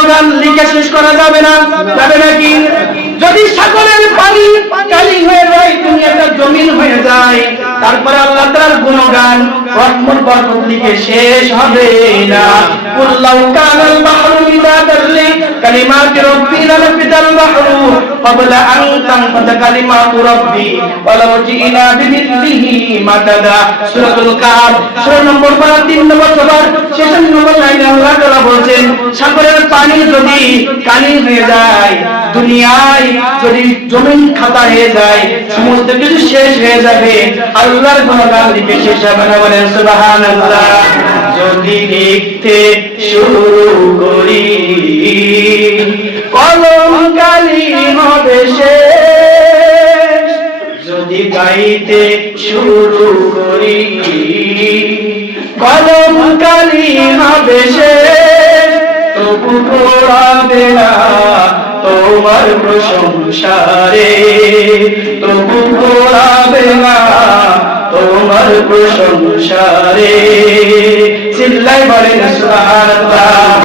গুণগান লিখে শেষ করা যাবে না, যাবে নাকি? যদি সাগরের পানি কালি হয়ে যায়, দুনিয়াটা জমিন হয়ে যায়, তারপরে আল্লাহ তাআলার গুণগান রহমত বরকত লিখে শেষ হবে না। কুল্লাউ কানাল বাহরু মিদাদাল লিকালিমাতি রাব্বি লানাফিদাল বাহরু ক্বাবলা আন তানফাদা কালিমাতু রাব্বি ওয়ালাউ জিনা বিমিথলিহি মাদাদা। সূরাতুল কাহফ সূরা নম্বর 3 নম্বর সূরার শেষ নম্বর লাইনে আল্লাহ তাআলা বলেন, সাগরের পানি যদি কালি হয়ে যায়, দুনিয়ায় যদি জমিন খাতা হয়ে যায়, সমস্ত কিছু শেষ হয়ে যাবে, আল্লাহর গুণগান লিখে শেষ হবে না। বলেন সুবহানাল্লাহ। যদি লিখতে শুরু করি কলম কালি হবে শেষ, যদি গাইতে শুরু করি কলম কালি হবে শেষ, তবু পড়াবে না তোমার প্রশংসারে, তবু পড়াবে না তোমার প্রশংসারে। চিল্লাই বলেন সুবহানাল্লাহ।